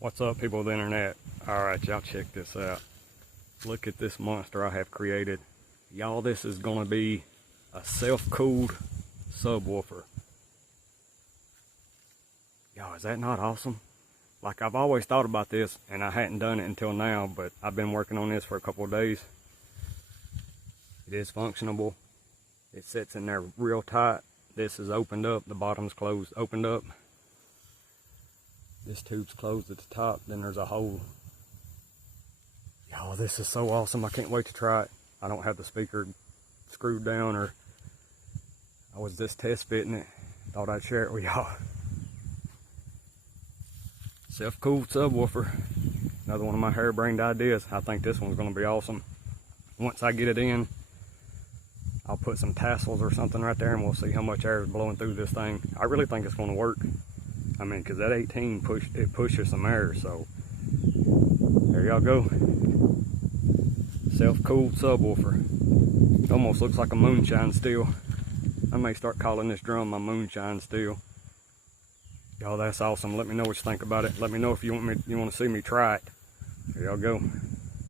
What's up, people of the internet? Alright, y'all, check this out. Look at this monster I have created. Y'all, this is gonna be a self-cooled subwoofer. Y'all, is that not awesome? Like, I've always thought about this and I hadn't done it until now, but I've been working on this for a couple of days. It is functionable. It sits in there real tight. This is opened up, the bottom's closed, opened up. This tube's closed at the top, then there's a hole. Y'all, this is so awesome. I can't wait to try it. I don't have the speaker screwed down, or I was just test fitting it. Thought I'd share it with y'all. Self-cooled subwoofer. Another one of my harebrained ideas. I think this one's gonna be awesome. Once I get it in, I'll put some tassels or something right there and we'll see how much air is blowing through this thing. I really think it's gonna work. I mean, cause that 18 pushes some air, so there y'all go. Self-cooled subwoofer. It almost looks like a moonshine still. I may start calling this drum my moonshine still. Y'all, that's awesome. Let me know what you think about it. Let me know if you want to see me try it. Here y'all go.